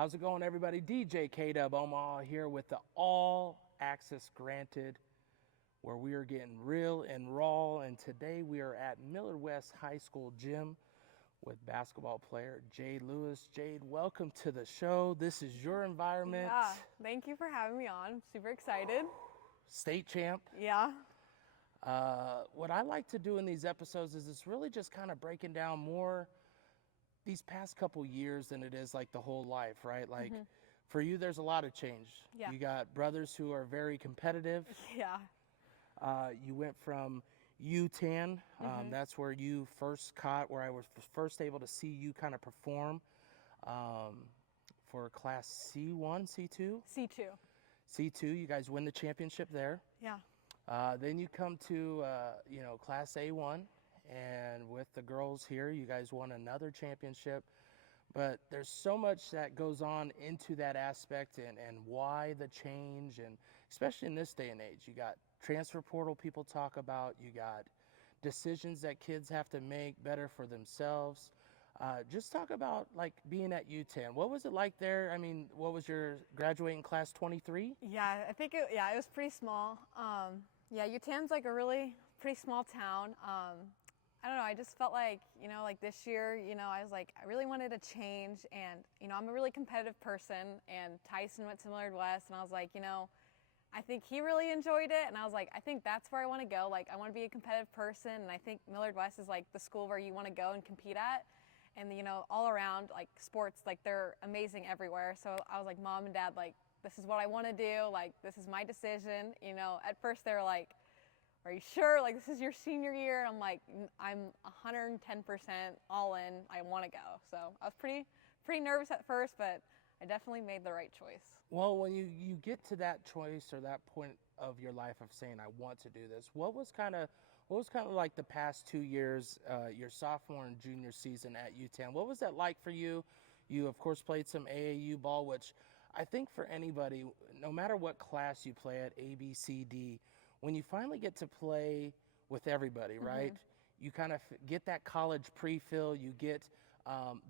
How's it going, everybody? DJ K-Dub Omaha here with the All Axcess Granted, where we are getting real and raw. And today we are at Millard West High School gym with basketball player Jade Lewis. Jade, welcome to the show. This is your environment. Yeah, thank you for having me on. I'm super excited. State champ. Yeah. What I like to do in these episodes is it's really just kind of breaking down more these past couple years than it is like the whole life, right? Like for you, there's a lot of change. Yeah. You got brothers who are very competitive. Yeah. You went from Yutan, that's where you first caught, where I was first able to see you kind of perform for class C1, C2? C2. C2, you guys win the championship there. Yeah. Then you come to, class A1, and with the girls here, you guys won another championship. But there's so much that goes on into that aspect and why the change, and especially in this day and age, you got transfer portal people talk about, you got decisions that kids have to make better for themselves. Just talk about like being at Yutan. What was it like there? I mean, what was your graduating class 23? Yeah, I think it was pretty small. Yutan's like a really pretty small town. I don't know, I just felt like, like this year, I was like, I really wanted to change, and, I'm a really competitive person, and Tyson went to Millard West, and I was like, I think he really enjoyed it, and I was like, I think that's where I want to go. Like, I want to be a competitive person, and I think Millard West is like the school where you want to go and compete at, and, all around, like, sports, like, they're amazing everywhere. So I was like, Mom and Dad, like, this is what I want to do, like, this is my decision. At first they were like, are you sure? Like, this is your senior year? I'm like, I'm 110% all in. I want to go. So I was pretty nervous at first, but I definitely made the right choice. Well, when you get to that choice or that point of your life of saying, I want to do this, what was kind of like the past 2 years, your sophomore and junior season at Yutan? What was that like for you? You, of course, played some AAU ball, which I think for anybody, no matter what class you play at, A, B, C, D, when you finally get to play with everybody, right, you kind of get that college pre-feel, you get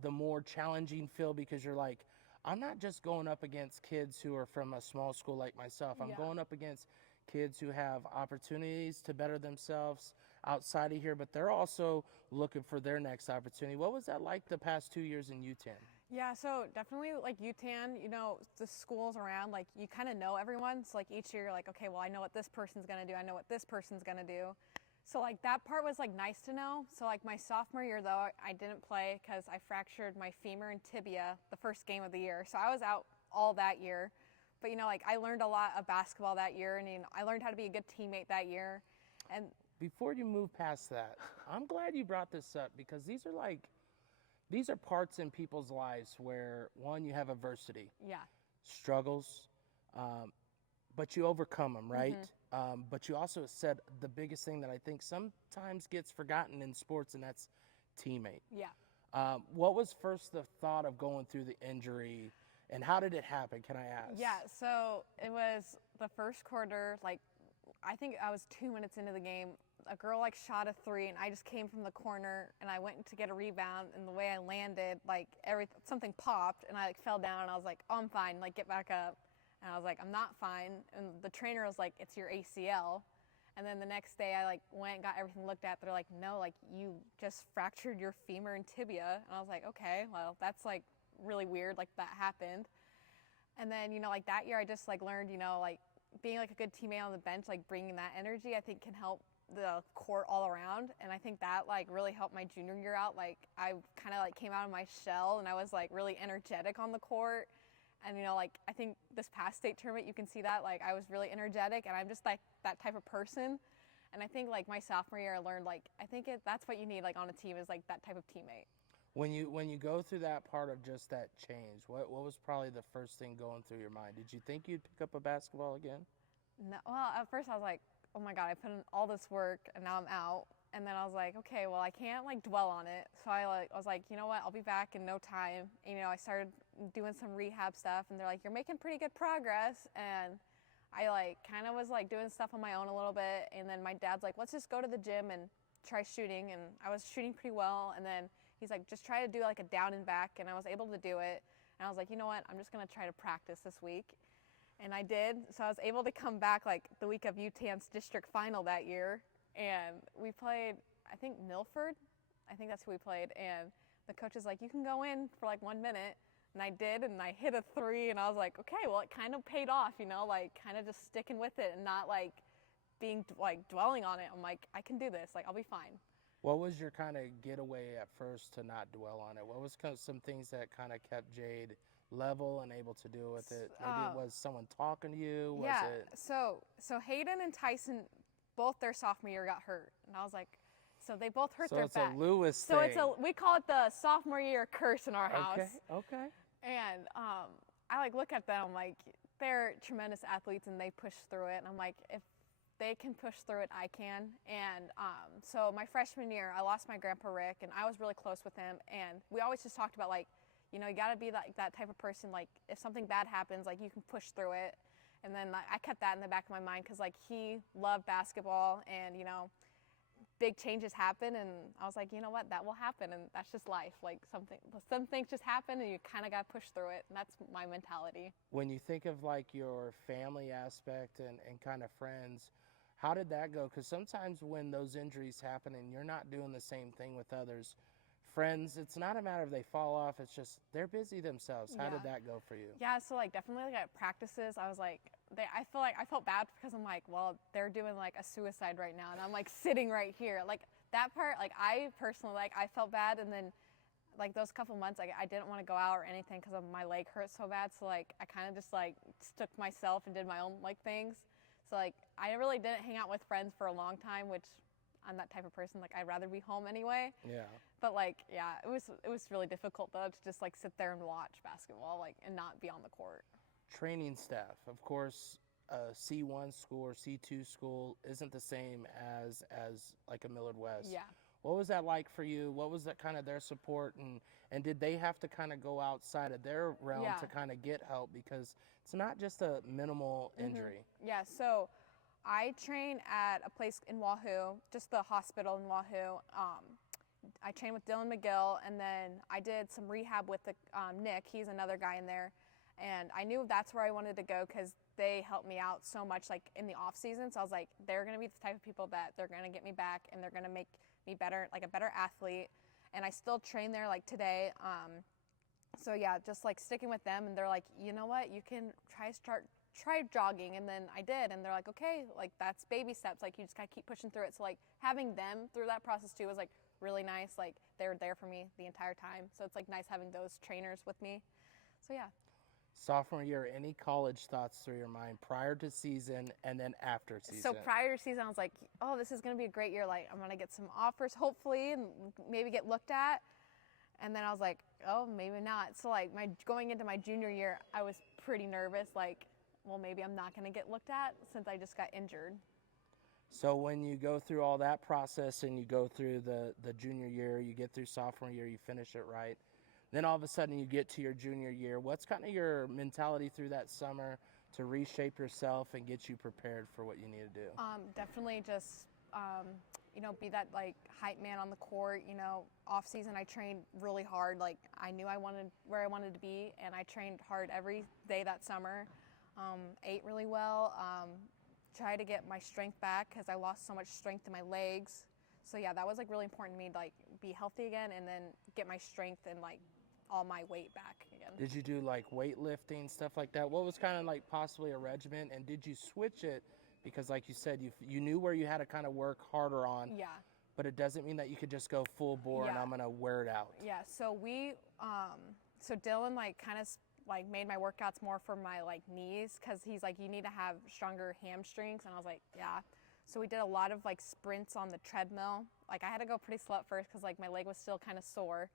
the more challenging feel, because you're like, I'm not just going up against kids who are from a small school like myself. I'm going up against kids who have opportunities to better themselves outside of here, but they're also looking for their next opportunity. What was that like the past 2 years in Yutan? Yeah, so definitely like Yutan, the schools around, like you kind of know everyone. So like each year you're like, okay, well, I know what this person's going to do. I know what this person's going to do. So like that part was like nice to know. So like my sophomore year though, I didn't play because I fractured my femur and tibia the first game of the year. So I was out all that year. But like I learned a lot of basketball that year, and I learned how to be a good teammate that year. And before you move past that, I'm glad you brought this up, because these are parts in people's lives where, one, you have adversity, struggles, but you overcome them, right? But you also said the biggest thing that I think sometimes gets forgotten in sports, and that's teammate. Yeah. What was first the thought of going through the injury, and how did it happen, can I ask? Yeah, so it was the first quarter, like I think I was 2 minutes into the game. A girl like shot a three, and I just came from the corner, and I went to get a rebound, and the way I landed, like something popped, and I like fell down, and I was like, oh, I'm fine, like get back up. And I was like, I'm not fine. And the trainer was like, it's your ACL. And then the next day I like went and got everything looked at. They're like, no, like you just fractured your femur and tibia. And I was like, okay, well, that's like really weird, like that happened. And then, like that year I just like learned, like being like a good teammate on the bench, like bringing that energy, I think can help the court all around. And I think that like really helped my junior year out. Like I kind of like came out of my shell, and I was like really energetic on the court. And like I think this past state tournament, you can see that like I was really energetic, and I'm just like that type of person. And I think like my sophomore year I learned like I think that's what you need like on a team, is like that type of teammate. When you go through that part of just that change, what was probably the first thing going through your mind? Did you think you'd pick up a basketball again? No, well, at first I was like, oh my God, I put in all this work and now I'm out. And then I was like, okay, well, I can't like dwell on it. So I was like, you know what, I'll be back in no time. And, I started doing some rehab stuff, and they're like, you're making pretty good progress. And I like kind of was like doing stuff on my own a little bit. And then my dad's like, let's just go to the gym and try shooting. And I was shooting pretty well. And then he's like, just try to do like a down and back. And I was able to do it. And I was like, you know what? I'm just going to try to practice this week. And I did. So I was able to come back like the week of Yutan's district final that year. And we played, I think, Milford. I think that's who we played. And the coach is like, you can go in for like 1 minute. And I did, and I hit a 3, and I was like, okay, well, it kind of paid off, you know, like kind of just sticking with it and not like being like dwelling on it. I'm like, I can do this, like I'll be fine. What was your kind of getaway at first to not dwell on it? What was some things that kind of kept Jade level and able to deal with it? Maybe it was someone talking to you? Was yeah, it... so Hayden and Tyson, both their sophomore year got hurt, and I was like, so they both hurt their back. So it's a Lewis thing. So it's we call it the sophomore year curse in our house. Okay. And I like look at them like they're tremendous athletes and they push through it. And I'm like, if they can push through it, I can. And so my freshman year, I lost my grandpa Rick, and I was really close with him. And we always just talked about like, you know, you got to be that type of person. Like if something bad happens, like you can push through it. And then I kept that in the back of my mind because like he loved basketball, and you know, big changes happen, and I was like, you know what, that will happen, and that's just life. Like some things just happen, and you kind of got to push through it, and that's my mentality. When you think of like your family aspect and kind of friends, how did that go? Because sometimes when those injuries happen and you're not doing the same thing with others, friends, it's not a matter of they fall off, it's just they're busy themselves. How did that go for you? Yeah, so like definitely like at practices, I was like, I felt bad because I'm like, well, they're doing like a suicide right now, and I'm like sitting right here. Like that part, like I personally, like I felt bad, and then like those couple months, like I didn't want to go out or anything because my leg hurt so bad. So like I kind of just like stuck myself and did my own like things. So like I really didn't hang out with friends for a long time, which I'm that type of person. Like I'd rather be home anyway. Yeah. But like, yeah, it was really difficult though to just like sit there and watch basketball, like, and not be on the court. Training staff, of course, a C1 school or C2 school isn't the same as like a Millard West. Yeah. What was that like for you? What was that kind of their support, and did they have to kind of go outside of their realm to kind of get help, because it's not just a minimal injury? Yeah, so I train at a place in Wahoo, just the hospital in Wahoo. I trained with Dylan McGill, and then I did some rehab with Nick. He's another guy in there. And I knew that's where I wanted to go because they helped me out so much like in the off season. So I was like, they're going to be the type of people that they're going to get me back, and they're going to make me better, like a better athlete. And I still train there like today. So yeah, just like sticking with them, and they're like, you know what, you can try jogging. And then I did, and they're like, okay, like that's baby steps. Like you just got to keep pushing through it. So like having them through that process too was like really nice. Like they were there for me the entire time. So it's like nice having those trainers with me. So yeah. Sophomore year, any college thoughts through your mind prior to season and then after season? So prior to season, I was like, oh, this is going to be a great year. Like, I'm going to get some offers, hopefully, and maybe get looked at. And then I was like, oh, maybe not. So, like, going into my junior year, I was pretty nervous. Like, well, maybe I'm not going to get looked at since I just got injured. So when you go through all that process and you go through the junior year, you get through sophomore year, you finish it right, then all of a sudden you get to your junior year. What's kind of your mentality through that summer to reshape yourself and get you prepared for what you need to do? Definitely just, you know, be that like hype man on the court. You know, off season I trained really hard. Like I knew where I wanted to be, and I trained hard every day that summer. Ate really well. Try to get my strength back because I lost so much strength in my legs. So yeah, that was like really important to me, like be healthy again and then get my strength and like all my weight back again. Did you do like weightlifting, stuff like that? What was kind of like possibly a regimen, and did you switch it? Because like you said, you knew where you had to kind of work harder on. Yeah. But it doesn't mean that you could just go full bore and I'm going to wear it out. Yeah, so so Dylan like kind of like made my workouts more for my like knees, because he's like, you need to have stronger hamstrings, and I was like, yeah. So we did a lot of like sprints on the treadmill. Like I had to go pretty slow at first because like my leg was still kind of sore.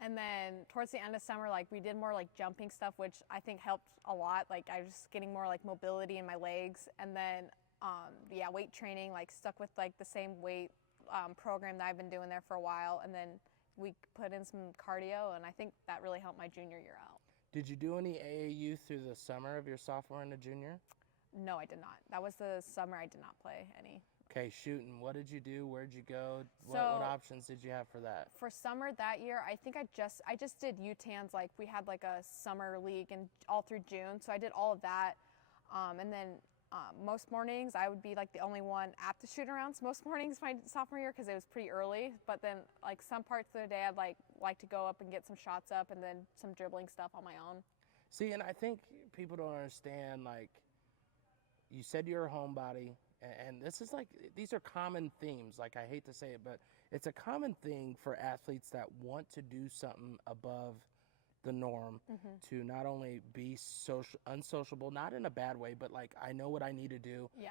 And then towards the end of summer, like we did more like jumping stuff, which I think helped a lot. Like I was just getting more like mobility in my legs. And then, yeah, weight training, like stuck with like the same weight program that I've been doing there for a while. And then we put in some cardio, and I think that really helped my junior year out. Did you do any AAU through the summer of your sophomore and a junior? No, I did not. That was the summer I did not play any Okay, shooting. What did you do? Where'd you go? What So options did you have for that? for summer that year, I think I just did UTAN's, like we had like a summer league and all through June, so I did all of that, and then most mornings I would be like the only one at the shoot arounds most mornings my sophomore year because it was pretty early. But then like some parts of the day I'd like to go up and get some shots up and then some dribbling stuff on my own. See, and I think people don't understand, like, you said you're a homebody, and this is like, these are common themes. Like, I hate to say it, but it's a common thing for athletes that want to do something above the norm, to not only be unsociable, not in a bad way, but like, I know what I need to do. Yeah.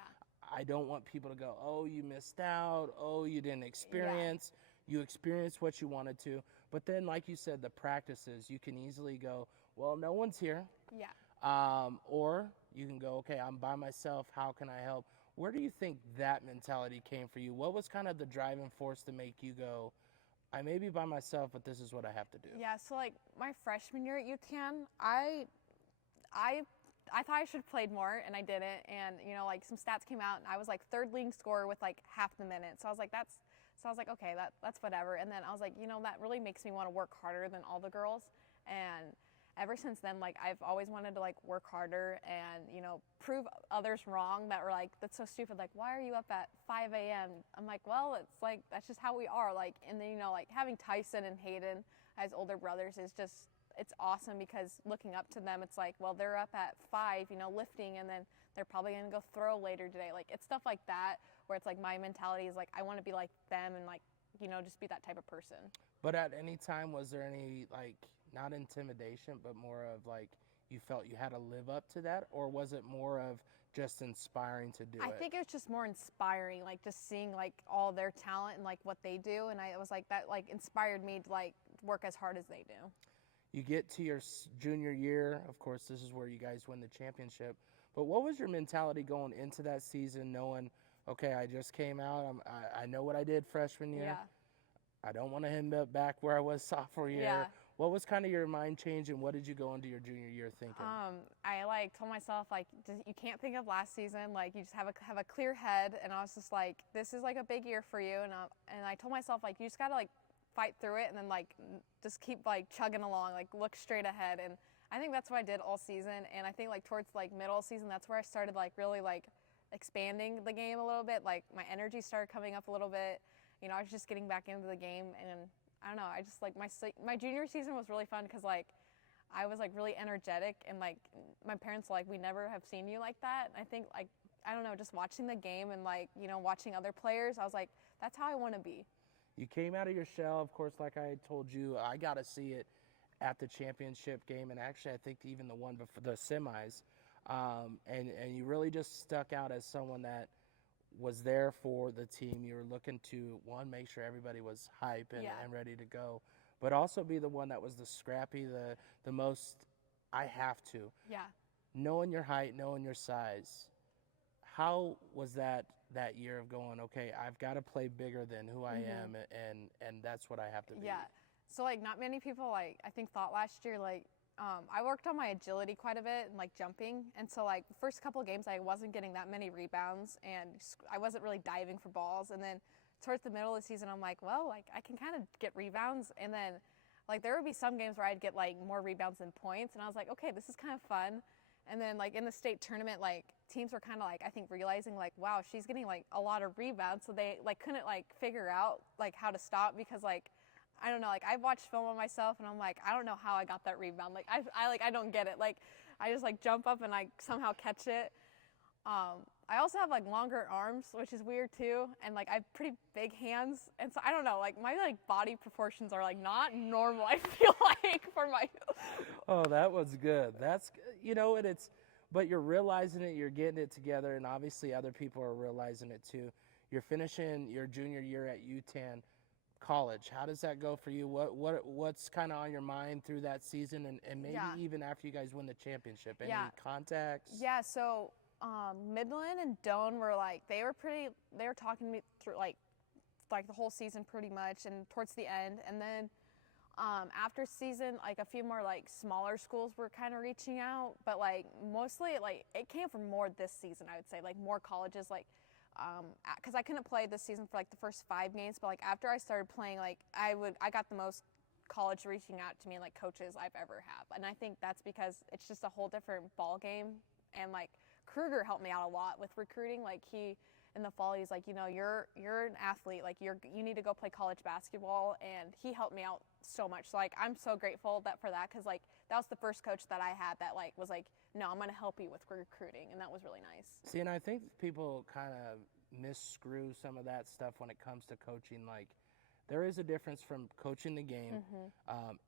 I don't want people to go, oh, you missed out. Oh, you didn't experience. You experienced what you wanted to. But then, like you said, the practices, you can easily go, well, no one's here. Yeah. Or you can go, okay, I'm by myself. How can I help? Where do you think that mentality came for you? What was kind of the driving force to make you go, I may be by myself, but this is what I have to do? Yeah, so like my freshman year at UTAN, I thought I should have played more and I didn't. And you know, like some stats came out and I was like third leading scorer with like half the minute. So I was like, okay, that's whatever. And then I was like, you know, that really makes me want to work harder than all the girls. And ever since then, like I've always wanted to like work harder and, you know, prove others wrong that were like, that's so stupid. Like, why are you up at 5 a.m.? I'm like, well, it's like, that's just how we are. Like, and then, you know, like having Tyson and Hayden as older brothers is just, it's awesome because looking up to them, it's like, well, they're up at 5, you know, lifting, and then they're probably going to go throw later today. Like, it's stuff like that where it's like my mentality is like, I want to be like them and like, you know, just be that type of person. But at any time, was there any, like, not intimidation, but more of like, you felt you had to live up to that? Or was it more of just inspiring to do it? I think it was just more inspiring, like just seeing like all their talent and like what they do. And I was like, that like inspired me to like work as hard as they do. You get to your junior year. Of course, this is where you guys win the championship. But what was your mentality going into that season, knowing, okay, I just came out, I know what I did freshman year. Yeah. I don't want to end up back where I was sophomore year. Yeah. What was kind of your mind change, and what did you go into your junior year thinking? I like told myself like you can't think of last season, like you just have a clear head, and I was just like, this is like a big year for you, and I told myself like you just gotta like fight through it and then like just keep like chugging along, like look straight ahead. And I think that's what I did all season. And I think like towards like middle season, that's where I started like really like expanding the game a little bit. Like my energy started coming up a little bit. You know, I was just getting back into the game, and I don't know, I just like my junior season was really fun because like I was like really energetic, and like my parents were like, we never have seen you like that. And I think like, I don't know, just watching the game and like, you know, watching other players, I was like, that's how I want to be. You came out of your shell, of course, like I told you. I got to see it at the championship game, and actually I think even the one before the semis. And you really just stuck out as someone that was there for the team. You were looking to, one, make sure everybody was hype and ready to go, but also be the one that was the scrappy, the most, I have to. Yeah. Knowing your height, knowing your size, how was that year of going, okay, I've got to play bigger than who I am, and that's what I have to be? Yeah. So like not many people like I think thought last year like I worked on my agility quite a bit and like jumping, and so like the first couple of games I wasn't getting that many rebounds and I wasn't really diving for balls, and then towards the middle of the season I'm like, well, like I can kind of get rebounds, and then like there would be some games where I'd get like more rebounds than points, and I was like, okay, this is kind of fun. And then like in the state tournament, like teams were kind of like I think realizing like, wow, she's getting like a lot of rebounds, so they like couldn't like figure out like how to stop, because like I don't know, like I've watched film of myself and I'm like, I don't know how I got that rebound. Like I don't get it. Like I just like jump up and I somehow catch it. I also have like longer arms, which is weird too, and like I have pretty big hands, and so I don't know, like my like body proportions are like not normal, I feel like, for my Oh, that was good. That's, you know, and it's, but you're realizing it, you're getting it together, and obviously other people are realizing it too. You're finishing your junior year at Yutan college. How does that go for you? What's kind of on your mind through that season, and maybe even after you guys win the championship? Any contacts? Yeah, so Midland and Doane were like, they were talking to me through like the whole season pretty much, and towards the end. And then after season, like a few more like smaller schools were kind of reaching out, but like mostly like it came from more this season, I would say, like more colleges. Like because I couldn't play this season for like the first 5 games, but like after I started playing, like I got the most college reaching out to me and like coaches I've ever had, and I think that's because it's just a whole different ball game. And like Kruger helped me out a lot with recruiting. Like in the fall, he's like, you know, you're an athlete, like you need to go play college basketball, and he helped me out so much. So like I'm so grateful for that, because like that was the first coach that I had that like was like, no, I'm gonna help you with recruiting, and that was really nice. See, and I think people kind of misscrew some of that stuff when it comes to coaching. Like, there is a difference from coaching the game.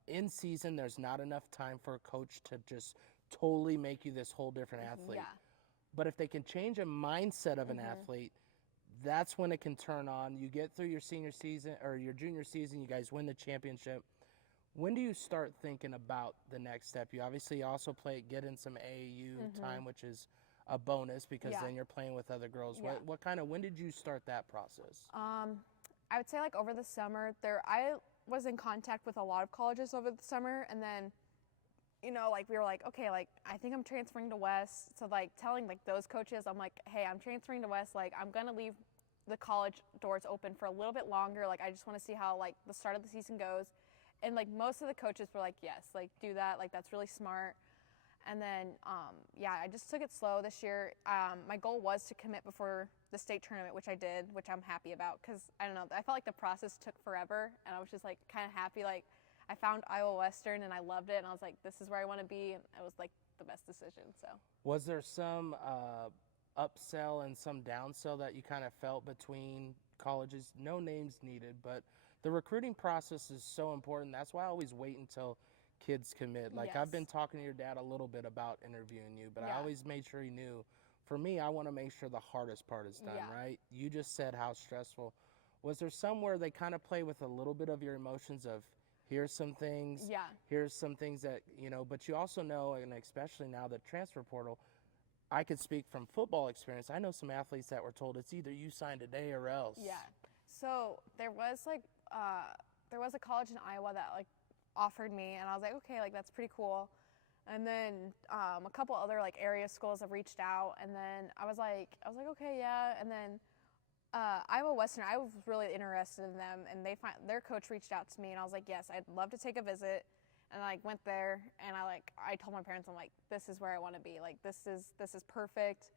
In season, there's not enough time for a coach to just totally make you this whole different athlete. Yeah. But if they can change a mindset of an athlete, that's when it can turn on. You get through your senior season or your junior season, you guys win the championship. When do you start thinking about the next step? You obviously also get in some AAU time, which is a bonus, because then you're playing with other girls. Yeah. When did you start that process? I would say like over the summer, I was in contact with a lot of colleges over the summer, and then, you know, like we were like, okay, like I think I'm transferring to West. So like telling like those coaches, I'm like, hey, I'm transferring to West. Like I'm gonna leave the college doors open for a little bit longer. Like I just want to see how like the start of the season goes. And like most of the coaches were like, yes, like do that. Like that's really smart. And then yeah, I just took it slow this year. My goal was to commit before the state tournament, which I did, which I'm happy about, because I don't know, I felt like the process took forever, and I was just like kind of happy. Like I found Iowa Western and I loved it, and I was like, this is where I want to be, and it was like the best decision. So was there some upsell and some downsell that you kind of felt between colleges? No names needed, but the recruiting process is so important. That's why I always wait until kids commit. Like I've been talking to your dad a little bit about interviewing you, but I always made sure he knew. For me, I want to make sure the hardest part is done, right? You just said how stressful. Was there somewhere they kind of play with a little bit of your emotions of, here's some things, here's some things that, you know, but you also know, and especially now the transfer portal, I could speak from football experience. I know some athletes that were told it's either you sign today or else. Yeah. So there was a college in Iowa that like offered me, and I was like, okay, like that's pretty cool. And then a couple other like area schools have reached out, and then I was like, okay, yeah. And then Iowa Western, I was really interested in them, and their coach reached out to me, and I was like, yes, I'd love to take a visit. And I like went there, and I told my parents, I'm like, this is where I want to be. Like this is perfect.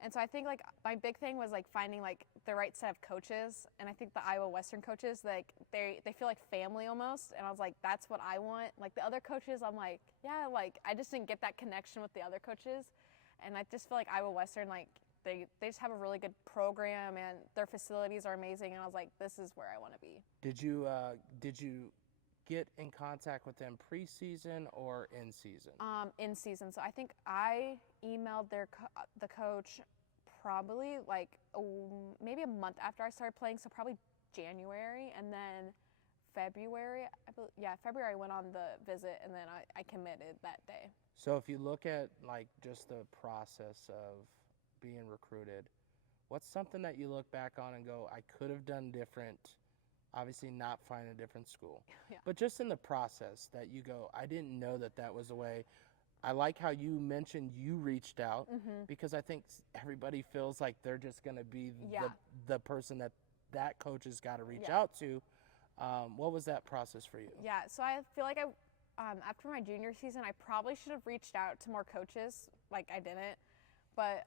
And so I think like my big thing was like finding like the right set of coaches, and I think the Iowa Western coaches, like they feel like family almost, and I was like, that's what I want. Like the other coaches, I'm like, yeah, like I just didn't get that connection with the other coaches, and I just feel like Iowa Western, like they just have a really good program, and their facilities are amazing, and I was like, this is where I want to be. Did you get in contact with them preseason or in season? In season. So I think I emailed the coach probably like maybe a month after I started playing, so probably January, and then February, February I went on the visit, and then I committed that day. So if you look at like just the process of being recruited, what's something that you look back on and go, I could have done different? Obviously not find a different school, but just in the process that you go, I didn't know that was the way. I like how you mentioned you reached out, because I think everybody feels like they're just going to be the person that coach has got to reach out to. What was that process for you? Yeah, so I feel like after my junior season, I probably should have reached out to more coaches. Like I didn't, but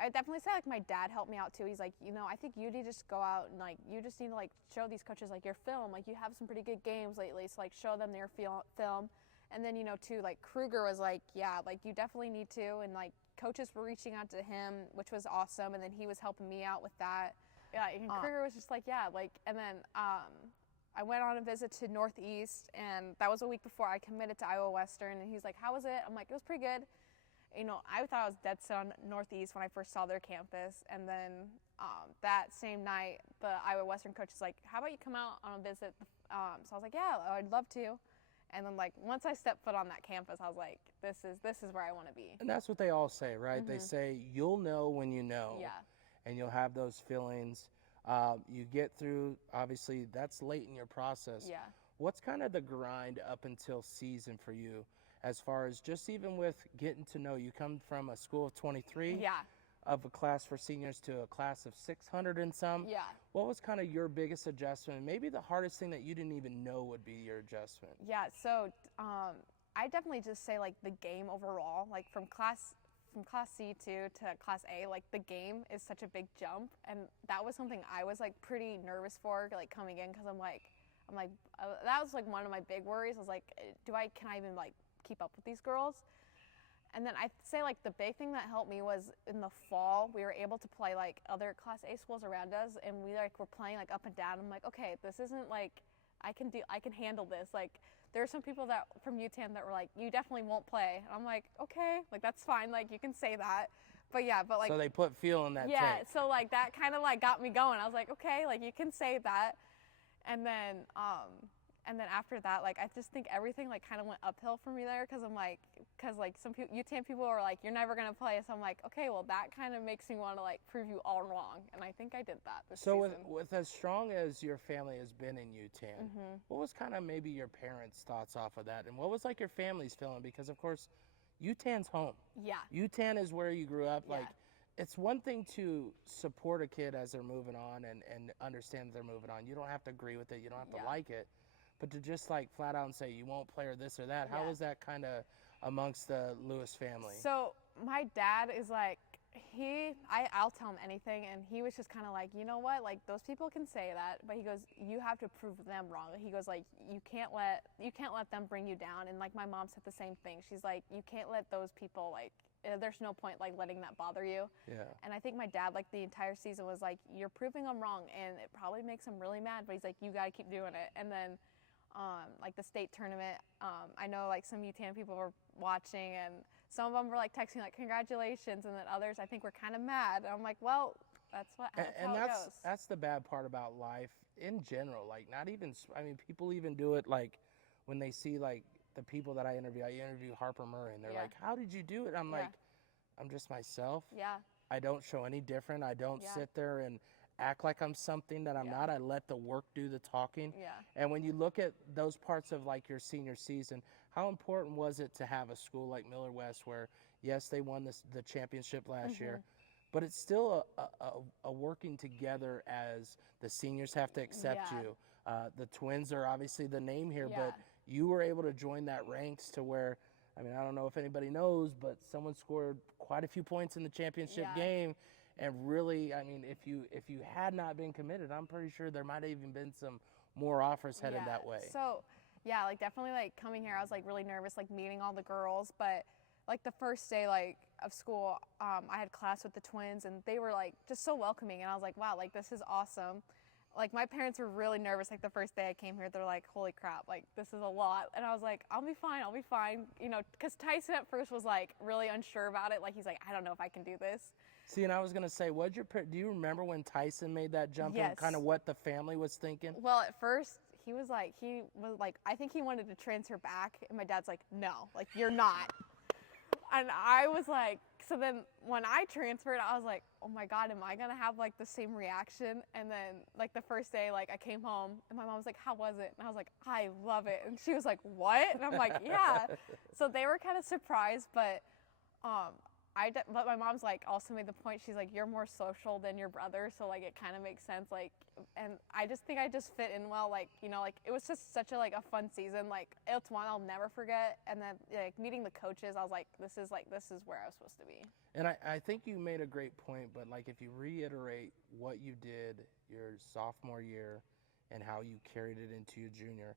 I definitely say like my dad helped me out too. He's like, you know, I think you need to just go out and like you just need to like show these coaches like your film. Like you have some pretty good games lately, so like show them their film. And then, you know, too, like Kruger was like, yeah, like you definitely need to, and like coaches were reaching out to him, which was awesome, and then he was helping me out with that. Yeah, and Kruger was just like, yeah, like, and then I went on a visit to Northeast, and that was a week before I committed to Iowa Western, and he's like, how was it? I'm like, it was pretty good. You know, I thought I was dead set on Northeast when I first saw their campus, and then that same night, the Iowa Western coach is like, how about you come out on a visit? So I was like, yeah, I'd love to. And then like once I stepped foot on that campus, I was like, this is where I want to be. And that's what they all say, right? They say you'll know when you know. Yeah. And you'll have those feelings. You get through, obviously that's late in your process. Yeah. What's kind of the grind up until season for you, as far as just even with getting to know? You come from a school of 23. Yeah. of a class for seniors to a class of 600 and some. Yeah. What was kind of your biggest adjustment? Maybe the hardest thing that you didn't even know would be your adjustment? Yeah, so I definitely just say like the game overall, like from class C2 to class A, like the game is such a big jump, and that was something I was like pretty nervous for, like coming in, because I'm like that was like one of my big worries. I was like, can I even like keep up with these girls? And then I'd say like the big thing that helped me was in the fall, we were able to play like other class A schools around us, and we like were playing like up and down. I'm like, okay, this isn't like, I can handle this. Like there are some people that from Yutan that were like, you definitely won't play. And I'm like, okay, like that's fine, like you can say that. But yeah, but like, so they put feel in that yeah, tank. so like that kind of like got me going. I was like, okay, like you can say that. And then after that, like I just think everything like kind of went uphill for me there, because some people, Yutan people are like, you're never gonna play. So I'm like, okay, well that kind of makes me want to like prove you all wrong, and I think I did that this season. So with as strong as your family has been in Yutan, what was kind of maybe your parents' thoughts off of that, and what was like your family's feeling? Because of course, Yutan's home. Yeah. Yutan is where you grew up. Yeah. Like, it's one thing to support a kid as they're moving on and understand that they're moving on. You don't have to agree with it. You don't have to like it. But to just like flat out and say you won't play or this or that, how was that kind of amongst the Lewis family? So my dad is like, I'll tell him anything, and he was just kind of like, you know what, like those people can say that, but he goes, you have to prove them wrong. He goes like, you can't let them bring you down. And like my mom said the same thing. She's like, you can't let those people like, there's no point like letting that bother you. Yeah. And I think my dad like the entire season was like, you're proving them wrong, and it probably makes him really mad, but he's like, you gotta keep doing it. And then like the state tournament, I know like some Yutan people were watching, and some of them were like texting like congratulations, and then others I think were kind of mad. And I'm like, well, that's how it goes. That's the bad part about life in general. Like not even, I mean, people even do it like when they see like the people that I interview Harper Murray, and they're like, how did you do it? I'm like, I'm just myself. Yeah. I don't show any different. I don't sit there and act like I'm something that I'm not. I let the work do the talking. Yeah. And when you look at those parts of like your senior season, how important was it to have a school like Millard West where, yes, they won the championship last year, but it's still a working together as the seniors have to accept you. The twins are obviously the name here, but you were able to join that ranks to where, I mean, I don't know if anybody knows, but someone scored quite a few points in the championship game. And really, I mean, if you had not been committed, I'm pretty sure there might have even been some more offers headed that way. So, yeah, like definitely like coming here, I was like really nervous, like meeting all the girls. But like the first day like of school, I had class with the twins, and they were like just so welcoming. And I was like, wow, like this is awesome. Like my parents were really nervous. Like the first day I came here, they're like, holy crap, like this is a lot. And I was like, I'll be fine. You know, because Tyson at first was like really unsure about it. Like he's like, I don't know if I can do this. See, and I was gonna say, do you remember when Tyson made that jump and kind of what the family was thinking? Well, at first he was like, I think he wanted to transfer back, and my dad's like, no, like you're not. And I was like, so then when I transferred, I was like, oh my God, am I gonna have like the same reaction? And then like the first day, like I came home and my mom was like, how was it? And I was like, I love it. And she was like, what? And I'm like, yeah. So they were kind of surprised, but but my mom's like also made the point, she's like, you're more social than your brother, so like it kind of makes sense, like, and I just think I just fit in well, like, you know, like it was just such a fun season, like it's one I'll never forget. And then like meeting the coaches, I was like, this is where I was supposed to be. And I think you made a great point, but like if you reiterate what you did your sophomore year and how you carried it into your junior,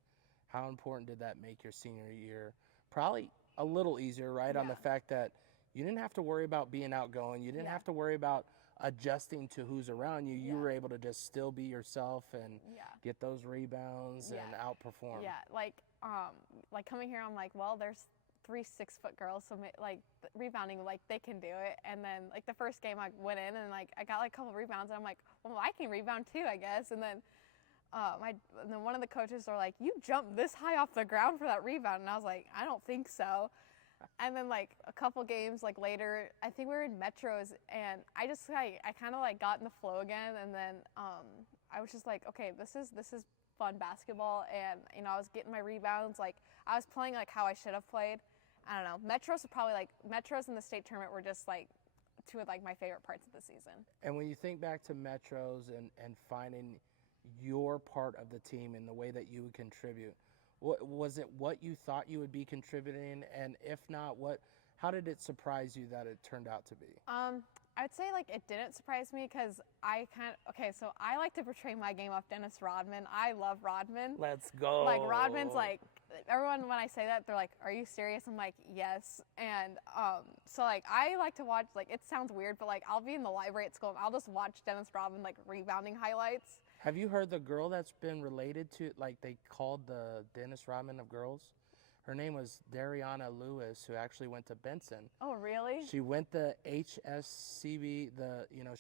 how important did that make your senior year? Probably a little easier, right? On the fact that you didn't have to worry about being outgoing. You didn't have to worry about adjusting to who's around you. You were able to just still be yourself and get those rebounds and outperform. Yeah, like coming here, I'm like, well, there's 3 6-foot girls, so like rebounding, like they can do it. And then like the first game I went in and like I got like a couple rebounds, and I'm like, well, I can rebound too, I guess. And then and then one of the coaches are like, you jumped this high off the ground for that rebound, and I was like, I don't think so. And then like a couple games like later, I think we were in Metros, and I just I kind of like got in the flow again, and then I was just like, okay, this is fun basketball, and you know I was getting my rebounds, like I was playing like how I should have played. I don't know. Metros and the state tournament were just like two of like my favorite parts of the season. And when you think back to Metros and finding your part of the team and the way that you would contribute, was it what you thought you would be contributing? And if not, how did it surprise you that it turned out to be? I would say like it didn't surprise me because so I like to portray my game off Dennis Rodman. I love Rodman. Let's go. Like Rodman's like, everyone when I say that, they're like, are you serious? I'm like, yes. And so like I like to watch, like it sounds weird, but like I'll be in the library at school and I'll just watch Dennis Rodman like rebounding highlights. Have you heard the girl that's been related to, like they called the Dennis Rodman of girls? Her name was Dariana Lewis, who actually went to Benson. Oh, really? She went to HSCB,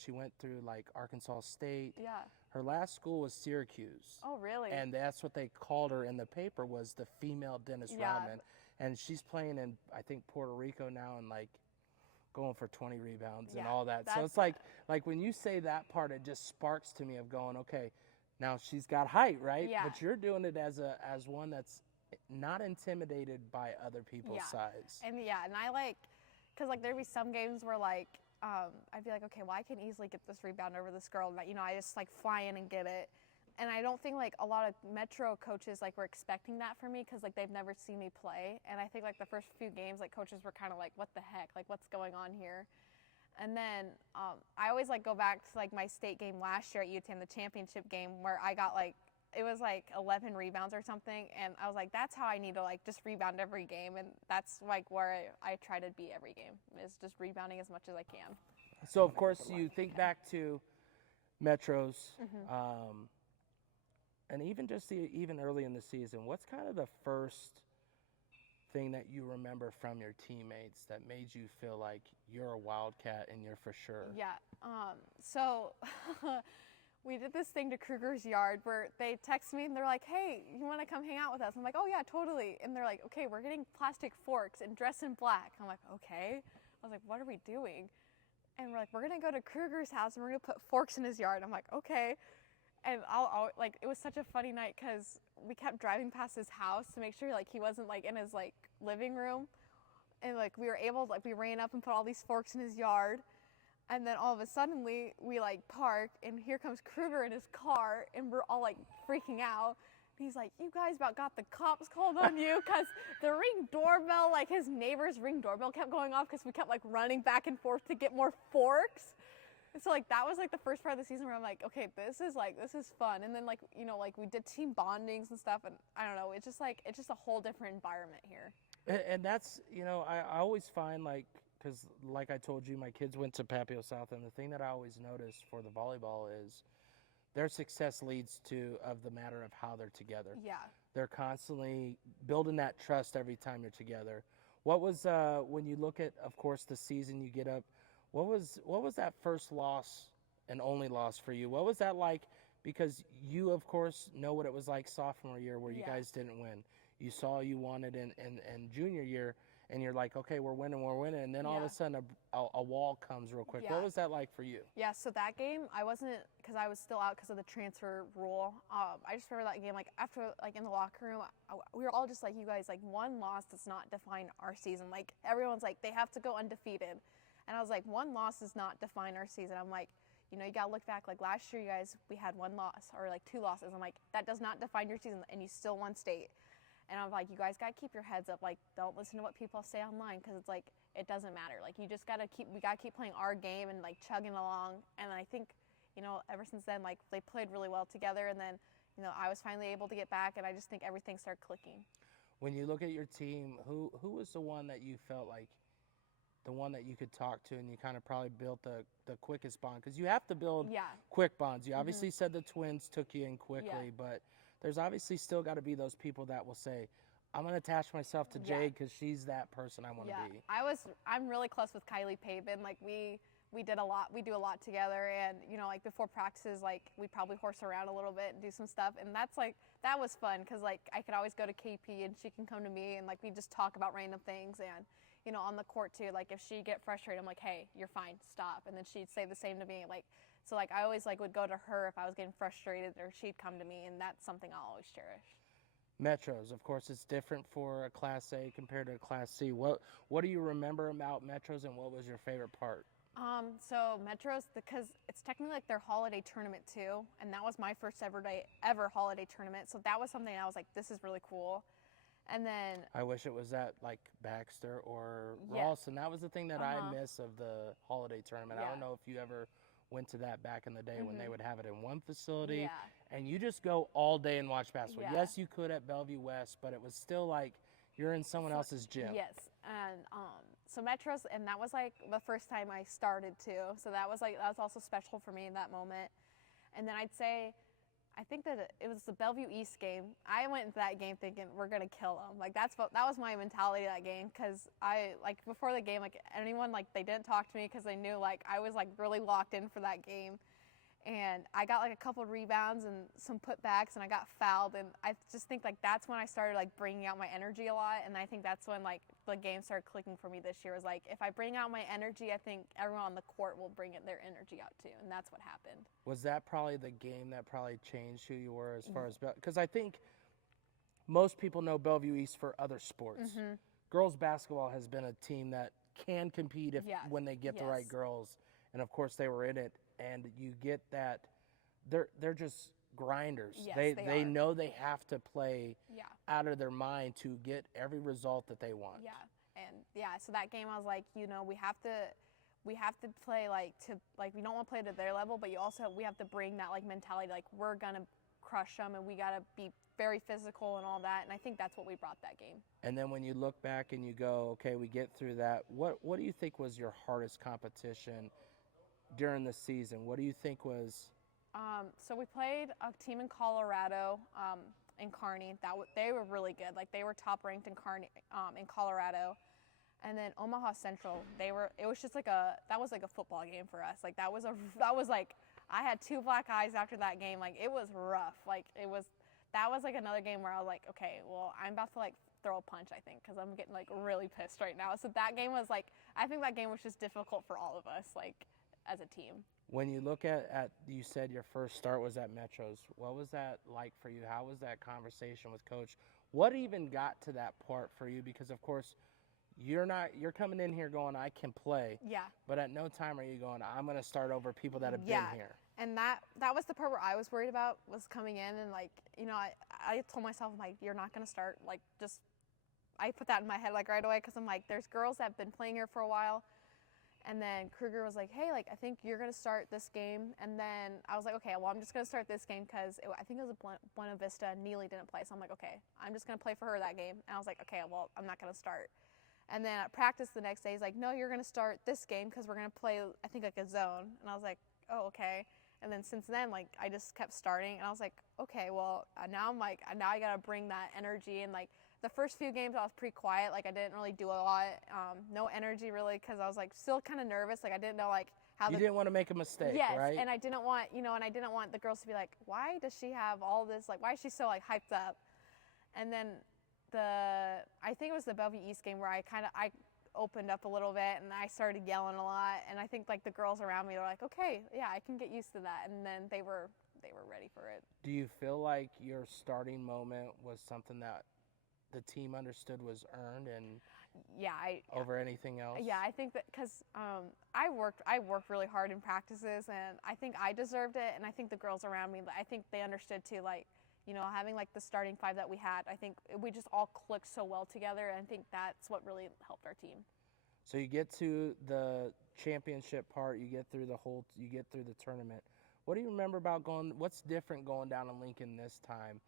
she went through like Arkansas State. Yeah. Her last school was Syracuse. Oh, really? And that's what they called her in the paper, was the female Dennis Rodman. And she's playing in, I think, Puerto Rico now and like going for 20 rebounds and all that. So it's like when you say that part, it just sparks to me of going, okay, now she's got height, right? Yeah. But you're doing it as one that's not intimidated by other people's size. And I like, because like there'd be some games where like I'd be like, okay, well I can easily get this rebound over this girl, but I just like fly in and get it. And I don't think like a lot of Metro coaches like were expecting that from me because like they've never seen me play. And I think like the first few games like coaches were kind of like, what the heck, like what's going on here? And then I always like go back to like my state game last year at Yutan, the championship game, where I got like, it was like 11 rebounds or something, and I was like, that's how I need to like just rebound every game, and that's like where I try to be every game, is just rebounding as much as I can. So of course you think back to Metros, and even early in the season, what's kind of the first thing that you remember from your teammates that made you feel like you're a Wildcat and you're for sure? Yeah, so we did this thing to Kruger's yard where they text me and they're like, hey, you want to come hang out with us? I'm like, oh yeah, totally. And they're like, okay, we're getting plastic forks and dress in black. I'm like, okay. I was like, what are we doing? And we're like, we're going to go to Kruger's house and we're going to put forks in his yard. I'm like, okay. And like, it was such a funny night because we kept driving past his house to make sure like he wasn't like in his like living room. And like we ran up and put all these forks in his yard. And then all of a sudden we like park and here comes Kruger in his car and we're all like freaking out. And he's like, you guys about got the cops called on you, because the Ring doorbell, like his neighbor's Ring doorbell kept going off because we kept like running back and forth to get more forks. And so like that was like the first part of the season where I'm like, okay, this is fun. And then like, like we did team bondings and stuff, and I don't know, it's just a whole different environment here. And that's, I always find like, because like I told you, my kids went to Papio South, and the thing that I always notice for the volleyball is their success leads to of the matter of how they're together. Yeah. They're constantly building that trust every time you're together. What was, when you look at, of course, the season you get up, what was that first loss and only loss for you? What was that like? Because you, of course, know what it was like sophomore year where you guys didn't win. You saw you wanted in junior year, and you're like, okay, we're winning. And then all of a sudden a wall comes real quick. What was that like for you? Yeah, so that game, I wasn't, because I was still out because of the transfer rule. I just remember that game, like after, like in the locker room, we were all just like, you guys, like one loss does not define our season. Like everyone's like, they have to go undefeated. And I was like, one loss does not define our season. I'm like, you got to look back, like last year, you guys, we had one loss or like 2 losses. I'm like, that does not define your season, and you still won state. And I'm like, you guys got to keep your heads up. Like, don't listen to what people say online, because it's like, it doesn't matter. Like, you just got to we got to keep playing our game and like chugging along. And I think, ever since then, like they played really well together. And then, I was finally able to get back, and I just think everything started clicking. When you look at your team, who was the one that you felt like the one that you could talk to and you kind of probably built the quickest bond? Because you have to build quick bonds. You obviously said the twins took you in quickly, but there's obviously still got to be those people that will say, I'm going to attach myself to Jade because she's that person I want to be. I'm really close with Kylie Pabin. Like we did a lot. We do a lot together, and like before practices, like we'd probably horse around a little bit and do some stuff, and that was fun because like I could always go to KP and she can come to me, and like we just talk about random things. And on the court too, like if she'd get frustrated, I'm like, hey, you're fine, stop. And then she'd say the same to me. Like, so like I always like would go to her if I was getting frustrated, or she'd come to me, and that's something I'll always cherish. Metros, of course, it's different for a Class A compared to a Class C. What do you remember about Metros, and what was your favorite part? So Metros, because it's technically like their holiday tournament too, and that was my first ever holiday tournament. So that was something I was like, this is really cool. And then I wish it was at like Baxter or Yeah. Ralston. That was the thing that I Uh-huh. miss of the holiday tournament. I Yeah. don't know if you ever went to that back in the day when they Mhm. would have it in one facility Yeah. and you just go all day and watch basketball. Yeah. Yes, you could at Bellevue West, but it was still like you're in someone else's gym. Yes, and so Metros, and that was like the first time I started too. So that was also special for me in that moment. And then I'd say, I think that it was the Bellevue East game. I went into that game thinking we're gonna kill them. Like that was my mentality that game, because I like before the game, like anyone, like they didn't talk to me because they knew like I was like really locked in for that game. And I got like a couple rebounds and some putbacks, and I got fouled, and I just think like that's when I started like bringing out my energy a lot, and I think that's when like the game started clicking for me this year. Was like if I bring out my energy, I think everyone on the court will bring their energy out too, and that's what happened. Was that probably the game that probably changed who you were as far as because I think most people know Bellevue East for other sports. Mhm. Girls basketball has been a team that can compete Yeah. when they get the right Yes. girls, and of course they were in it. And you get that they're just grinders. Yes, they they are. know they have to play Yeah. out of their mind to get every result that they want. Yeah, and yeah, so that game I was like, we have to play like we don't want to play to their level, but we have to bring that like mentality, like we're gonna crush them, and we gotta be very physical and all that. And I think that's what we brought that game. And then when you look back and you go, okay, we get through that. What do you think was your hardest competition during the season? What do you think was? So we played a team in Colorado, in Kearney. They were really good. Like they were top ranked in Kearney, in Colorado. And then Omaha Central, it was just like that was like a football game for us. Like that was like, I had 2 black eyes after that game. Like it was rough. Like that was like another game where I was like, okay, well, I'm about to like throw a punch, I think, because I'm getting like really pissed right now. So that game was like, I think that game was just difficult for all of us, like as a team. When you look at you said your first start was at Metros. What was that like for you? How was that conversation with coach? What even got to that part for you? Because of course, you're coming in here going, I can play. Yeah. But at no time are you going, I'm going to start over people that have Yeah. been here. And that was the part where I was worried about, was coming in and like, I told myself, like, you're not going to start, like, I put that in my head like right away, because I'm like, there's girls that have been playing here for a while. And then Kruger was like, hey, like, I think you're going to start this game. And then I was like, okay, well, I'm just going to start this game, because I think it was a Buena Vista, and Neely didn't play. So I'm like, okay, I'm just going to play for her that game. And I was like, okay, well, I'm not going to start. And then at practice the next day, he's like, no, you're going to start this game, because we're going to play, I think, like a zone. And I was like, oh, okay. And then since then, like, I just kept starting. And I was like, okay, well, now I got to bring that energy. And, like, the first few games I was pretty quiet. Like, I didn't really do a lot. No energy, really, because I was, like, still kind of nervous. Like, I didn't know, like, how You didn't want to make a mistake, yes, right? and I didn't want the girls to be like, why does she have all this? Like, why is she so, like, hyped up? And then I think it was the Bellevue East game where I opened up a little bit, and I started yelling a lot. And I think, like, the girls around me were like, okay, yeah, I can get used to that. And then they were ready for it. Do you feel like your starting moment was something that the team understood was earned and Yeah, over anything else? Yeah, I think that because I worked really hard in practices, and I think I deserved it, and I think the girls around me, I think they understood too, like, having like the starting 5 that we had, I think we just all clicked so well together, and I think that's what really helped our team. So you get to the championship part, you get through the tournament. What do you remember about what's different going down in Lincoln this time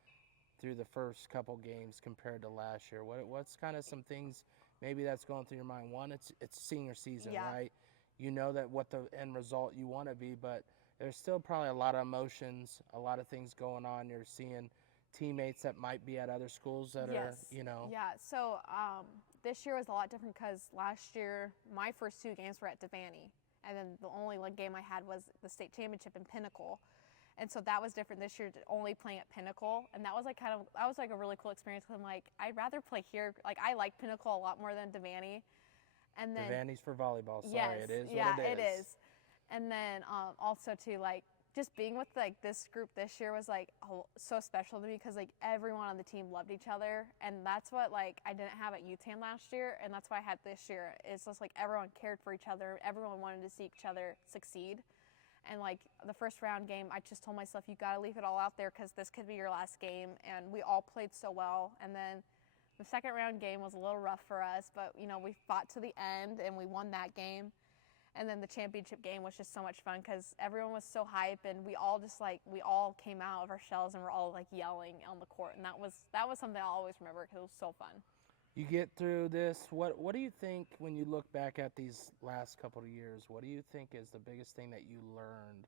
through the first couple games compared to last year? What's kind of some things maybe that's going through your mind? One, it's senior season, Yeah. right? You know that what the end result you want to be, but there's still probably a lot of emotions, a lot of things going on. You're seeing teammates that might be at other schools that are. Yeah, so this year was a lot different, because last year my first 2 games were at Devaney, and then the only game I had was the state championship in Pinnacle. And so that was different this year, only playing at Pinnacle. And that was like a really cool experience, because I'm like, I'd rather play here. Like, I like Pinnacle a lot more than Devaney. And then Devaney's for volleyball. Sorry, yes, it is yeah, what it is. it is. And then also too, like, just being with like this group this year was like so special to me because like everyone on the team loved each other, and that's what like I didn't have at Yutan last year, and that's what I had this year. It's just like everyone cared for each other, everyone wanted to see each other succeed. And like the first round game, I just told myself, you got to leave it all out there because this could be your last game. And we all played so well. And then the second round game was a little rough for us, but you know, we fought to the end and we won that game. And then the championship game was just so much fun because everyone was so hype, and we all just like, we all came out of our shells and we're all like yelling on the court. And that was something I'll always remember because it was so fun. You get through this. What do you think when you look back at these last couple of years? What do you think is the biggest thing that you learned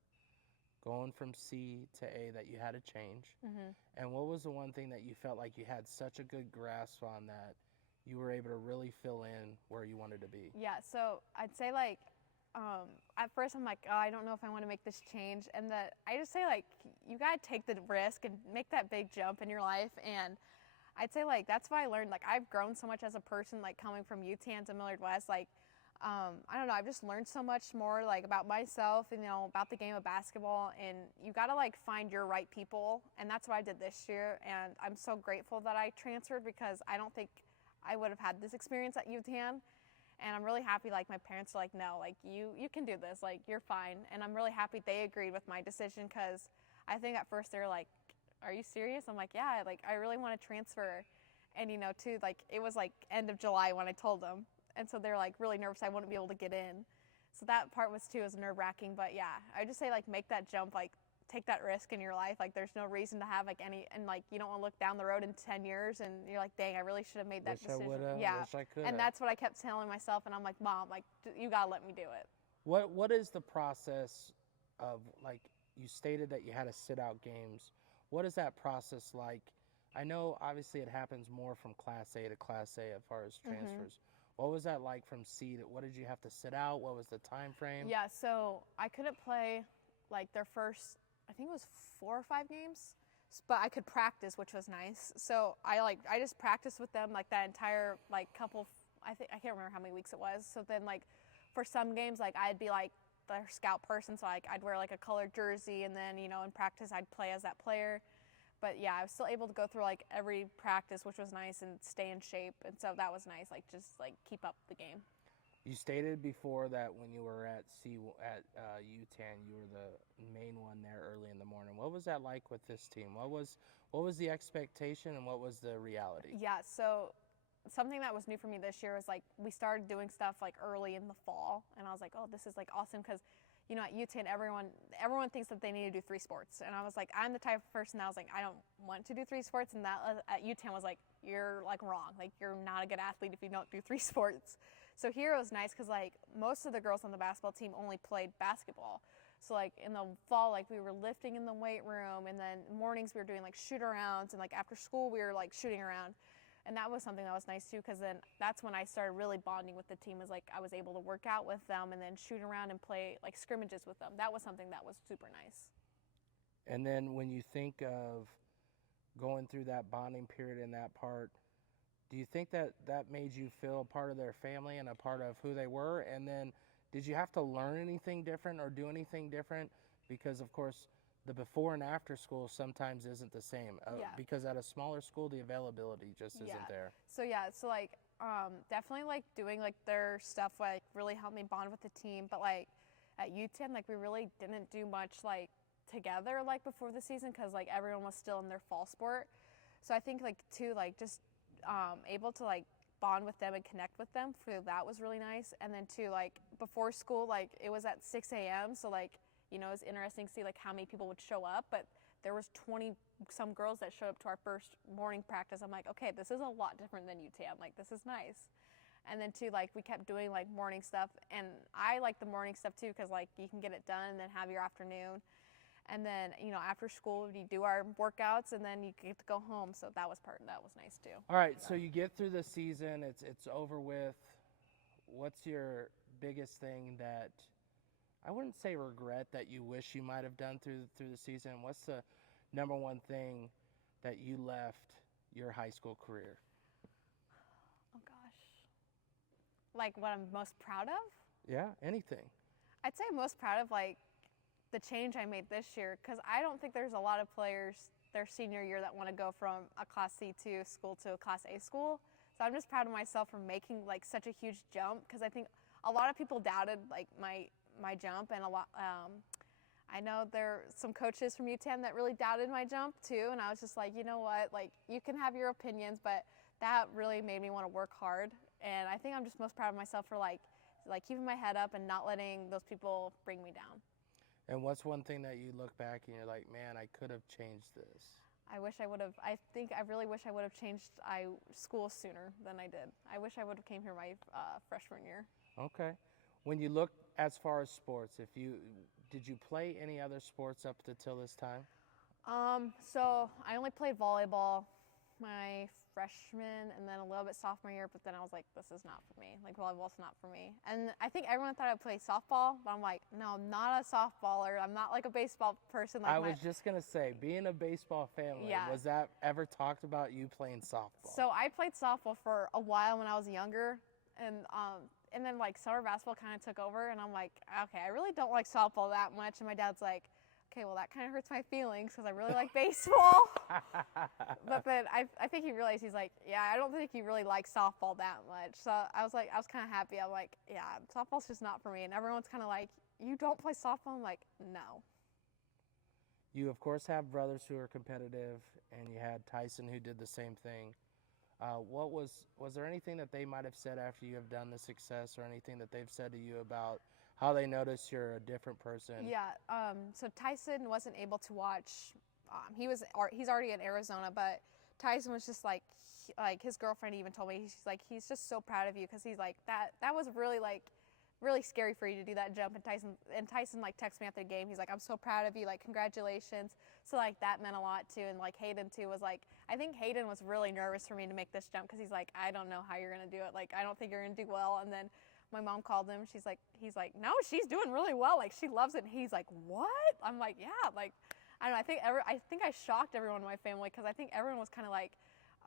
going from C to A that you had to change? And what was the one thing that you felt like you had such a good grasp on that you were able to really fill in where you wanted to be? Yeah, so I'd say like at first I'm like, oh, I don't know if I want to make this change, and I just say like you gotta take the risk and make that big jump in your life. And I'd say like that's why I learned, like I've grown so much as a person, like coming from Yutan to Millard West. Like I don't know, I've just learned so much more like about myself and, you know, about the game of basketball, and you gotta like find your right people, and that's what I did this year. And I'm so grateful that I transferred because I don't think I would have had this experience at Yutan. And I'm really happy like my parents are like, no, like you can do this, like you're fine. And I'm really happy they agreed with my decision because I think at first they were like, are you serious? I'm like, yeah, like I really want to transfer. And you know, too, like it was like end of July when I told them, and so they're like really nervous I wouldn't be able to get in. So that part was nerve-wracking. But yeah, I just say like make that jump, like take that risk in your life. Like there's no reason to have like any, and like you don't want to look down the road in 10 years and you're like, dang, I really should have made that decision. Yeah, wish I could. And that's what I kept telling myself, and I'm like, Mom, like you gotta let me do it. What is the process of, like, you stated that you had to sit out games. What is that process like? I know obviously it happens more from Class A to Class A as far as transfers. What was that like from C to, what did you have to sit out? What was the time frame? Yeah, so I couldn't play like their first, I think it was 4 or 5 games, but I could practice, which was nice. So I just practiced with them like that entire like couple, I can't remember how many weeks it was. So then like for some games, like I'd be like their scout person, so like I'd wear like a colored jersey, and then, you know, in practice I'd play as that player. But yeah, I was still able to go through like every practice, which was nice, and stay in shape. And so that was nice, like just like keep up the game. You stated before that when you were at Yutan, you were the main one there early in the morning. What was that like with this team? What was the expectation and what was the reality? Yeah, so something that was new for me this year was like we started doing stuff like early in the fall, and I was like, oh, this is like awesome because, you know, at Yutan everyone thinks that they need to do 3 sports, and I was like, I'm the type of person that was like, I don't want to do 3 sports, and that at Yutan was like, you're like wrong, like you're not a good athlete if you don't do 3 sports. So here it was nice because like most of the girls on the basketball team only played basketball. So like in the fall, like we were lifting in the weight room, and then mornings we were doing like shoot arounds, and like after school we were like shooting around. And that was something that was nice too, because then that's when I started really bonding with the team, is like I was able to work out with them and then shoot around and play like scrimmages with them. That was something that was super nice. And then when you think of going through that bonding period in that part, do you think that that made you feel a part of their family and a part of who they were? And then did you have to learn anything different or do anything different? Because of course, the before and after school sometimes isn't the same, because at a smaller school, the availability just isn't there. So yeah, so like definitely like doing like their stuff like really helped me bond with the team. But like at Yutan, like we really didn't do much like together like before the season because like everyone was still in their fall sport. So I think like too, like just able to like bond with them and connect with them, for that was really nice. And then too, like before school, like it was at 6 a.m. So like, you know, it was interesting to see like how many people would show up, but there was 20 some girls that showed up to our first morning practice. I'm like, okay, this is a lot different than UTAM. Like, this is nice. And then too, like we kept doing like morning stuff, and I like the morning stuff too because like you can get it done and then have your afternoon. And then, you know, after school we do our workouts and then you get to go home. So that was nice too. All right, so you get through the season, it's over with. What's your biggest thing that, I wouldn't say regret, that you wish you might have done through the season? What's the number one thing that you left your high school career? Oh gosh. Like what I'm most proud of? Yeah, anything. I'd say I'm most proud of like the change I made this year, because I don't think there's a lot of players their senior year that want to go from a Class C2 school to a Class A school. So I'm just proud of myself for making like such a huge jump, because I think a lot of people doubted like my jump, and a lot. I know there are some coaches from UTAN that really doubted my jump too, and I was just like, you know what, like you can have your opinions, but that really made me want to work hard. And I think I'm just most proud of myself for like keeping my head up and not letting those people bring me down. And what's one thing that you look back and you're like, man, I could have changed this? I wish I would have. I really wish I would have changed school sooner than I did. I wish I would have came here my freshman year. Okay. When you look as far as sports, did you play any other sports up until this time? So I only played volleyball my freshman and then a little bit sophomore year, but then I was like, this is not for me. Like, volleyball's not for me. And I think everyone thought I'd play softball, but I'm like, no, I'm not a softballer. I'm not like a baseball person. Like I was just going to say, being a baseball family, was that ever talked about you playing softball? So I played softball for a while when I was younger, and then like summer basketball kind of took over, and I'm like, okay, I really don't like softball that much. And my dad's like, okay, well, that kind of hurts my feelings because I really like baseball. But then I think he realized, he's like, yeah, I don't think you really like softball that much. So I was kind of happy. I'm like, yeah, softball's just not for me. And everyone's kind of like, you don't play softball? I'm like, no. You, of course, have brothers who are competitive, and you had Tyson who did the same thing. Was there anything that they might have said after you have done the success, or anything that they've said to you about how they notice you're a different person? Yeah, so Tyson wasn't able to watch. He's already in Arizona, but Tyson was just like his girlfriend even told me, he's just so proud of you, because he's like, that was really scary for you to do that jump. And Tyson like texted me after the game. He's like, I'm so proud of you, like congratulations. So like that meant a lot too. And like Hayden too was like, I think Hayden was really nervous for me to make this jump, because he's like, I don't know how you're gonna do it. Like, I don't think you're gonna do well. And then my mom called him. He's like, no, she's doing really well. Like, she loves it. And he's like, what? I'm like, yeah. Like, I don't know. I think I shocked everyone in my family, because I think everyone was kind of like,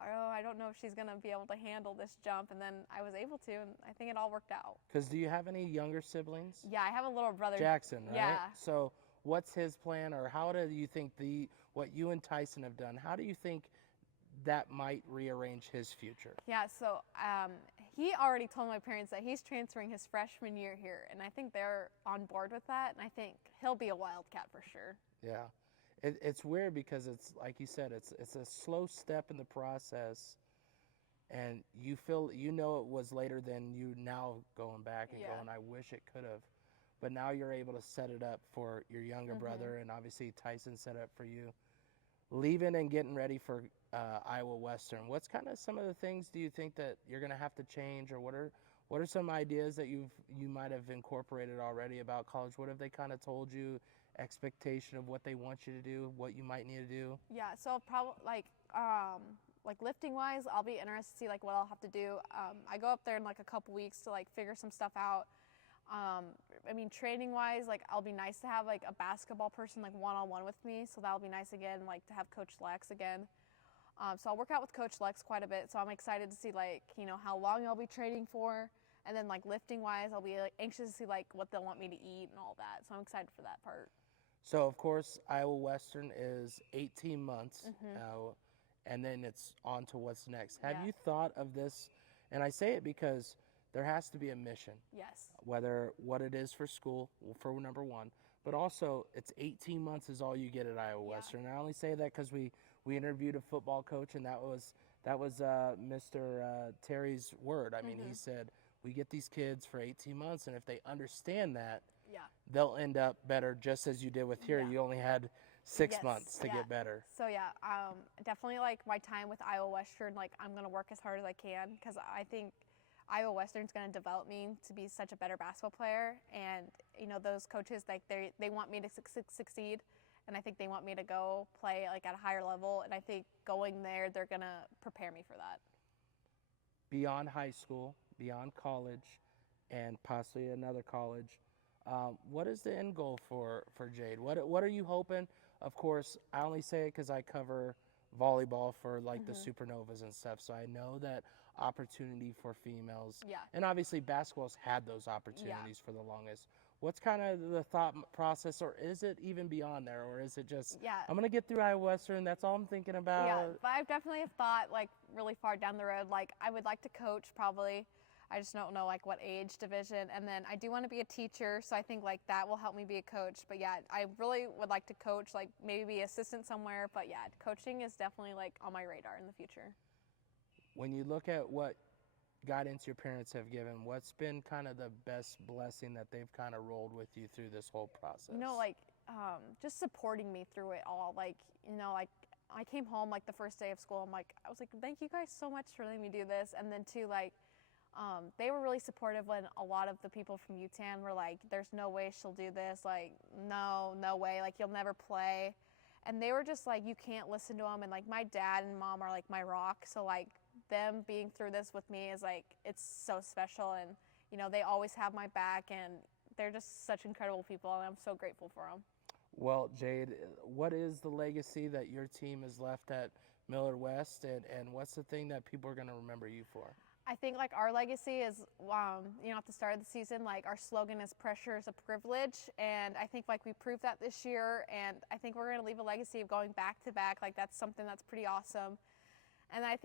oh, I don't know if she's gonna be able to handle this jump. And then I was able to, and I think it all worked out. Because do you have any younger siblings? Yeah, I have a little brother. Jackson, right? Yeah. So what's his plan, or how do you think what you and Tyson have done, how do you think that might rearrange his future? Yeah, so he already told my parents that he's transferring his freshman year here, and I think they're on board with that, and I think he'll be a Wildcat for sure. Yeah. It's weird, because it's like you said, it's a slow step in the process, and you know it was later than you now going back and going, I wish it could have. But now you're able to set it up for your younger brother, and obviously Tyson set it up for you. Leaving and getting ready for Iowa Western, what's kind of some of the things do you think that you're going to have to change, or what are some ideas that you might have incorporated already about college? What have they kind of told you, expectation of what they want you to do, what you might need to do? Yeah, so probably like lifting wise, I'll be interested to see like what I'll have to do. I go up there in like a couple weeks to like figure some stuff out. I mean, training wise, like I'll be nice to have like a basketball person like one-on-one with me, so that'll be nice again, like to have Coach Lex again. So I'll work out with Coach Lex quite a bit, so I'm excited to see like, you know, how long I'll be training for. And then like lifting wise, I'll be like anxious to see like what they'll want me to eat and all that, so I'm excited for that part. So of course, Iowa Western is 18 months, and then it's on to what's next. Have you thought of this? And I say it because there has to be a mission. Yes. Whether what it is for school, for number one, but also it's 18 months is all you get at Iowa Western. And I only say that because we interviewed a football coach, and that was Mr. Terry's word. I mean, he said, we get these kids for 18 months, and if they understand that, they'll end up better, just as you did with here. You only had 6 months to get better. So definitely like my time with Iowa Western, like I'm going to work as hard as I can, because I think Iowa Western's going to develop me to be such a better basketball player. And, you know, those coaches, like they want me to succeed, and I think they want me to go play like at a higher level. And I think going there, they're going to prepare me for that. Beyond high school, beyond college, and possibly another college, what is the end goal for Jade? What are you hoping? Of course, I only say it because I cover volleyball for like the Supernovas and stuff, so I know that opportunity for females. Yeah. And obviously basketball's had those opportunities for the longest. what's kind of the thought process, or is it even beyond there, or is it just, Yeah. I'm going to get through Iowa Western, that's all I'm thinking about? Yeah, but I've definitely have thought like really far down the road. Like I would like to coach probably. I just don't know like what age division. And then I do want to be a teacher, so I think like that will help me be a coach. But yeah, I really would like to coach, like maybe be assistant somewhere. But yeah, coaching is definitely like on my radar in the future. When you look at what guidance your parents have given, what's been kind of the best blessing that they've kind of rolled with you through this whole process? You know, like just supporting me through it all. Like, you know, like I came home like the first day of school. I was like, thank you guys so much for letting me do this. And then too, like, they were really supportive when a lot of the people from Yutan were like, there's no way she'll do this. Like, no way. Like, you'll never play. And they were just like, you can't listen to them. And like, my dad and mom are like my rock. So like, them being through this with me is like, it's so special. And, you know, they always have my back, and they're just such incredible people. And I'm so grateful for them. Well, Jade, what is the legacy that your team has left at Millard West, and what's the thing that people are going to remember you for? I think like our legacy is, you know, at the start of the season, like our slogan is "Pressure is a privilege," and I think like we proved that this year, and I think we're going to leave a legacy of going back to back. Like that's something that's pretty awesome, and I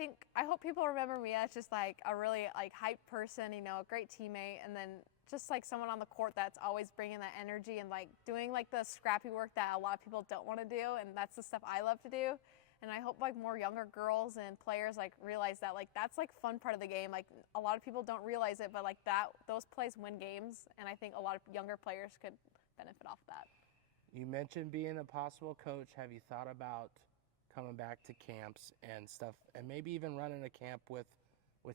hope people remember me as just like a really like hyped person, you know, a great teammate, and then just like someone on the court that's always bringing that energy and like doing like the scrappy work that a lot of people don't want to do, and that's the stuff I love to do. And I hope like more younger girls and players like realize that like that's like fun part of the game. Like a lot of people don't realize it, but like those plays win games, and I think a lot of younger players could benefit off that. You mentioned being a possible coach. Have you thought about coming back to camps and stuff, and maybe even running a camp with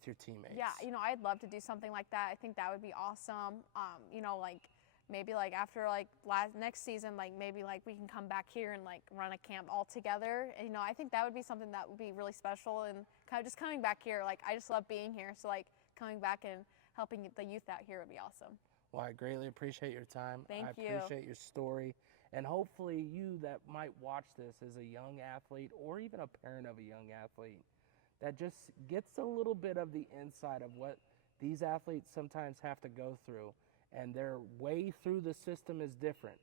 your teammates? Yeah, you know, I'd love to do something like that. I think that would be awesome. You know, like maybe like after like next season, like maybe like we can come back here and like run a camp all together. And, you know, I think that would be something that would be really special, and kind of just coming back here. Like I just love being here, so like coming back and helping the youth out here would be awesome. Well, I greatly appreciate your time. Thank you. I appreciate your story. And hopefully you that might watch this as a young athlete, or even a parent of a young athlete, that just gets a little bit of the inside of what these athletes sometimes have to go through. And their way through the system is different.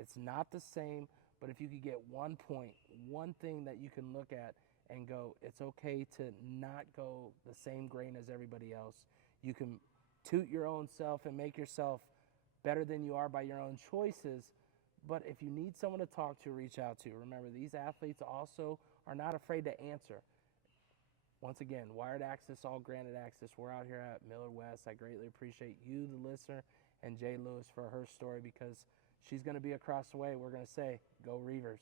It's not the same, but if you could get one point, one thing that you can look at and go, it's okay to not go the same grain as everybody else. You can toot your own self and make yourself better than you are by your own choices. But if you need someone to talk to, reach out to. Remember, these athletes also are not afraid to answer. Once again, Wired Axcess, all granted access. We're out here at Millard West. I greatly appreciate you, the listener, and Jade Lewis for her story, because she's going to be across the way. We're going to say, go Reivers.